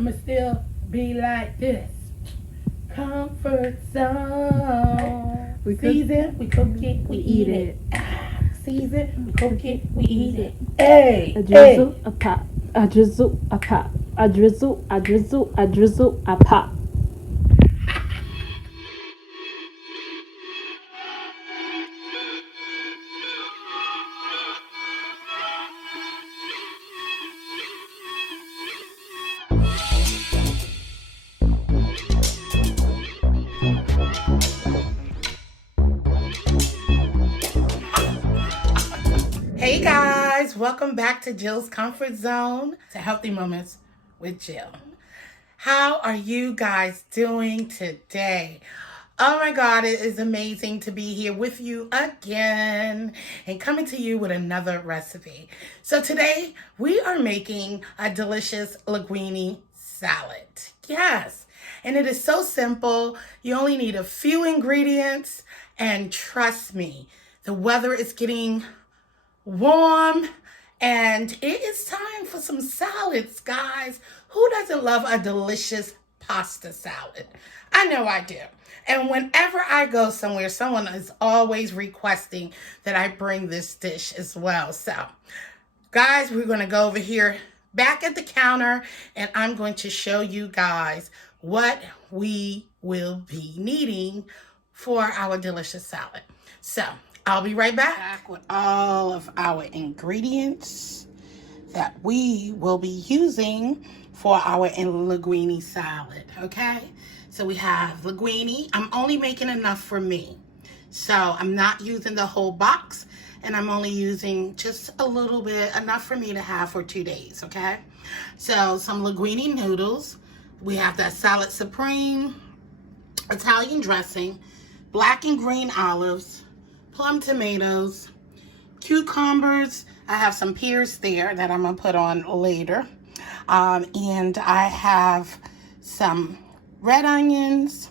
I'ma still be like this. Comfort zone. We cook, Season, we cook it, we eat it. Season, we cook it, we eat it. A Hey, drizzle, hey. a pop. A drizzle, a pop. A drizzle, a drizzle, a drizzle, a pop. Hey guys, welcome back to Jill's Comfort Zone, to Healthy Moments with Jill. How are you guys doing today? Oh my God, it is amazing to be here with you again and coming to you with another recipe. So today we are making a delicious linguine salad. Yes, and it is so simple. You only need a few ingredients, and trust me, the weather is getting warm, and it is time for some salads, guys. Who doesn't love a delicious pasta salad? I know I do. And whenever I go somewhere, someone is always requesting that I bring this dish as well. So, guys, we're going to go over here back at the counter, and I'm going to show you guys what we will be needing for our delicious salad. So, I'll be right back with all of our ingredients that we will be using for our linguine salad, okay? So we have linguine. I'm only making enough for me. So I'm not using the whole box, and I'm only using just a little bit, enough for me to have for 2 days, okay? So some linguine noodles. We have that salad supreme, Italian dressing, black and green olives, plum tomatoes, cucumbers. I have some pears there that I'm going to put on later. And I have some red onions,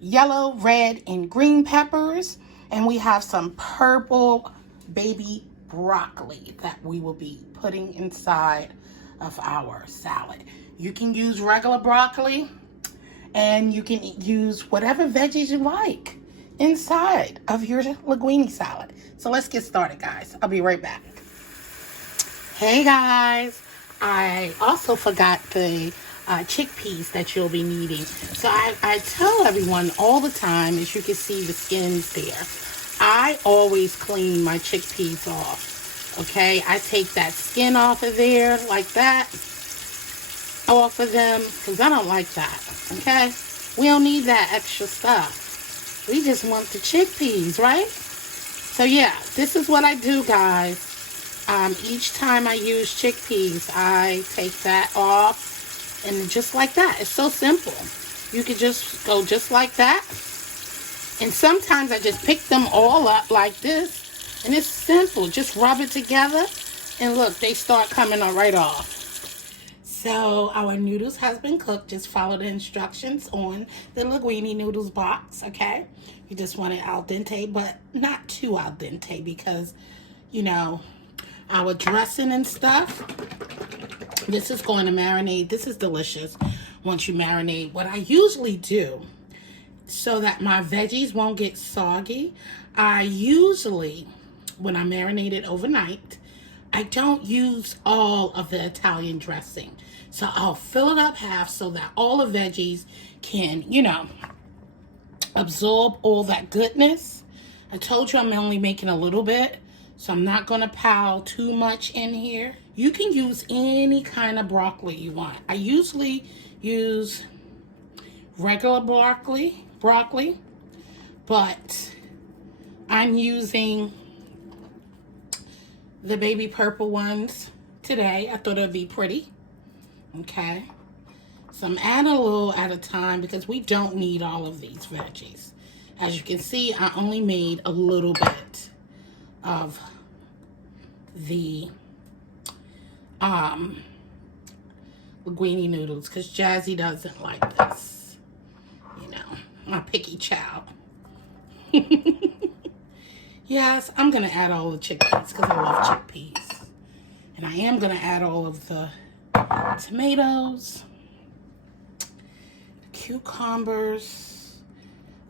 yellow, red, and green peppers. And we have some purple baby broccoli that we will be putting inside of our salad. You can use regular broccoli, and you can use whatever veggies you like inside of your linguine salad. So let's get started, guys. I'll be right back. Hey guys, I also forgot the chickpeas that you'll be needing. So I tell everyone all the time, as you can see the skins there, I always clean my chickpeas off. Okay, I take that skin off of there like that, off of them, because I don't like that. Okay, we don't need that extra stuff. We just want the chickpeas, right? So yeah, this is what I do, guys. Each time I use chickpeas, I take that off, and just like that. It's so simple. You could just go just like that. And sometimes I just pick them all up like this, and it's simple. Just rub it together, and look, they start coming right off. So our noodles has been cooked. Just follow the instructions on the linguine noodles box, okay? You just want it al dente, but not too al dente, because, you know, our dressing and stuff, this is going to marinate. This is delicious once you marinate. What I usually do, so that my veggies won't get soggy, I usually, when I marinate it overnight, I don't use all of the Italian dressing. So I'll fill it up half so that all the veggies can, you know, absorb all that goodness. I told you I'm only making a little bit, so I'm not going to pile too much in here. You can use any kind of broccoli you want. I usually use regular broccoli, but I'm using the baby purple ones today. I thought it would be pretty. Okay. So I'm adding a little at a time, because we don't need all of these veggies. As you can see, I only made a little bit of the linguine noodles, because Jazzie doesn't like this. You know, my picky child. Yes, I'm going to add all the chickpeas because I love chickpeas. And I am going to add all of the tomatoes. cucumbers.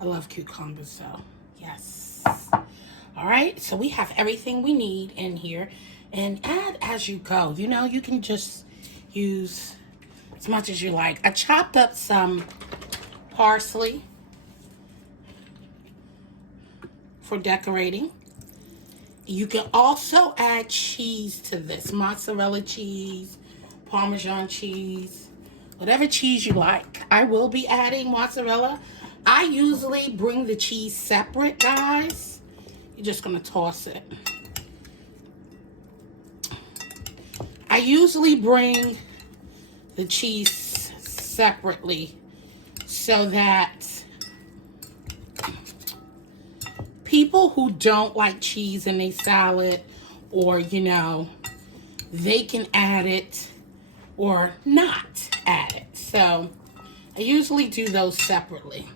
I love cucumbers, so yes. All right, so we have everything we need in here, and add as you go. You know, you can just use as much as you like. I chopped up some parsley for decorating. You can also add cheese to this, mozzarella cheese, Parmesan cheese, whatever cheese you like. I will be adding mozzarella. I usually bring the cheese separate, guys. You're just gonna toss it. I usually bring the cheese separately so that people who don't like cheese in their salad, or, you know, they can add it or not add it. So I usually do those separately.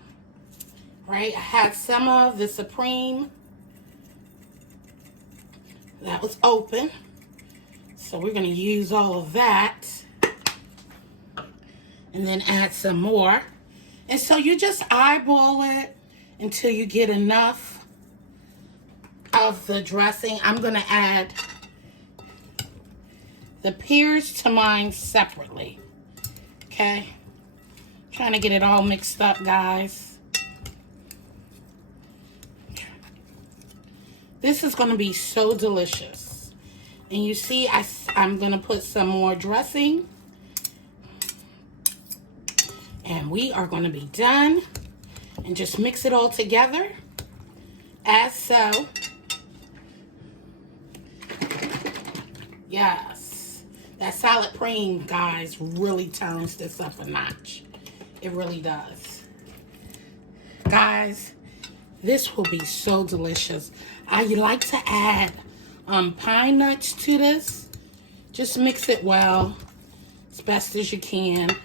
Right? I had some of the Supreme that was open. So we're going to use all of that. And then add some more. And so you just eyeball it until you get enough of the dressing. I'm going to add the pears to mine separately. Okay? Trying to get it all mixed up, guys. This is going to be so delicious. And you see, I'm going to put some more dressing. And we are going to be done. And just mix it all together. As so. Yes. That salad cream, guys, really turns this up a notch. It really does. Guys, this will be so delicious. I like to add pine nuts to this. Just mix it well, as best as you can.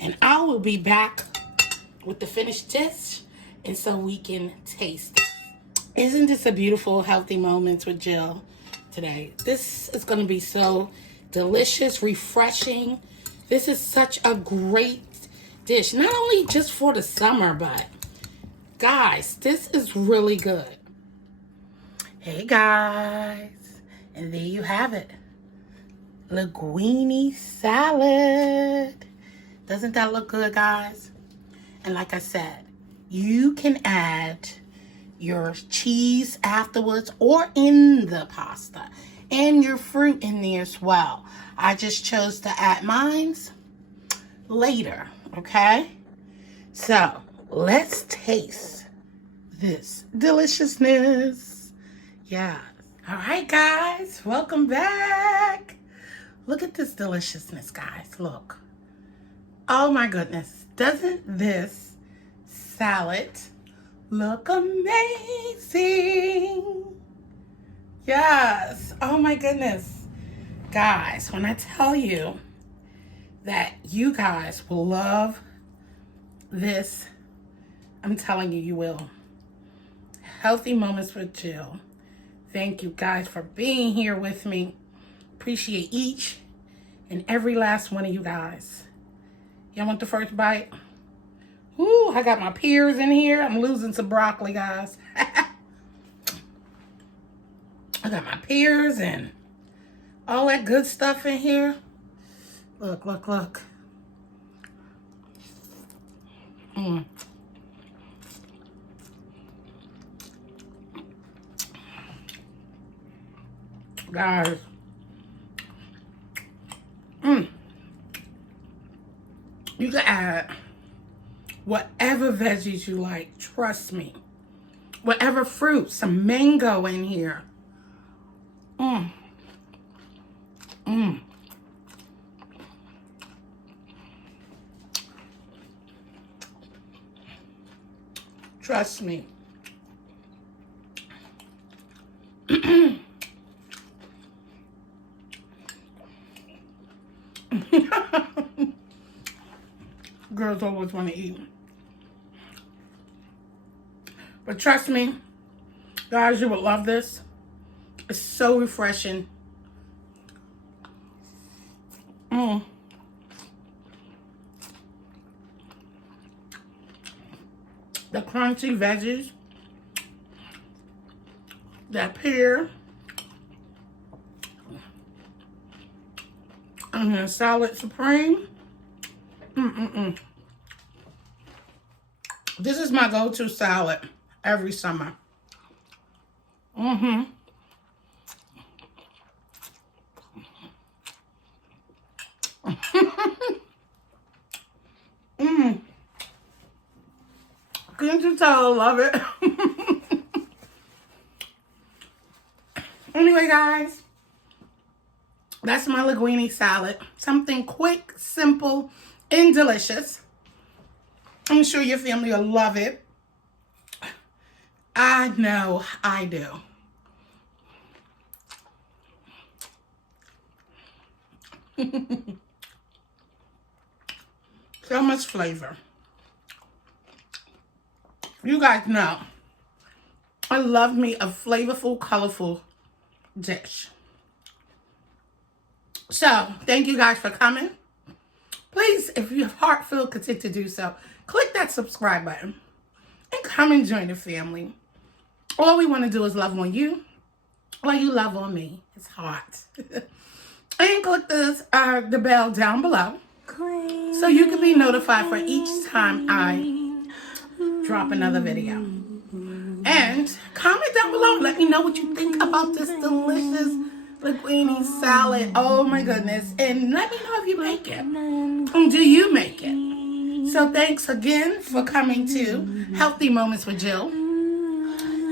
And I will be back with the finished dish, and so we can taste it. Isn't this a beautiful, healthy moment with Jill today? This is going to be so delicious, refreshing. This is such a great dish. Not only just for the summer, but guys, this is really good. Hey guys, and there you have it. Linguine salad. Doesn't that look good, guys? And like I said, you can add your cheese afterwards or in the pasta, and your fruit in there as well. I just chose to add mine later, okay? So let's taste this deliciousness. Yeah. All right, guys, welcome back. Look at this deliciousness, guys. Look. Oh my goodness. Doesn't this salad look amazing? Yes. Oh my goodness. Guys, when I tell you that you guys will love this, I'm telling you, you will. Healthy Moments with Jill. Thank you guys for being here with me. Appreciate each and every last one of you guys. Y'all want the first bite? Ooh, I got my pears in here. I'm losing some broccoli, guys. I got my pears and all that good stuff in here. Look, look, look. Guys. You can add whatever veggies you like. Trust me. Whatever fruit. Some mango in here. Trust me. Girls always want to eat. But trust me, guys, you would love this. It's so refreshing. the crunchy veggies, that pear, and then salad supreme. This is my go-to salad every summer. Couldn't you tell I love it? Anyway, guys, that's my linguine salad. Something quick, simple, and delicious. I'm sure your family will love it. I know I do. So much flavor. You guys know I love me a flavorful, colorful dish. So, thank you guys for coming. Please, if you have heart filled, continue to do so. Click that subscribe button and come and join the family. All we want to do is love on you while you love on me. It's hot. And click the bell down below so you can be notified for each time I drop another video. And comment down below and let me know what you think about this delicious linguine salad. Oh my goodness. And let me know if you make it. And do you make it? So thanks again for coming to Healthy Moments with Jill.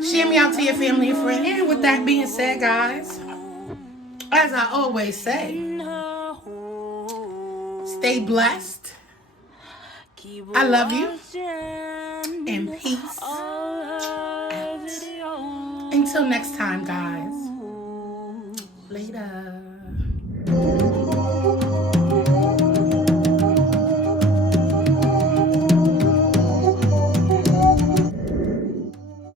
Share me out to your family and friends. And with that being said, guys, as I always say, stay blessed. I love you. And peace out. Until next time, guys. Later.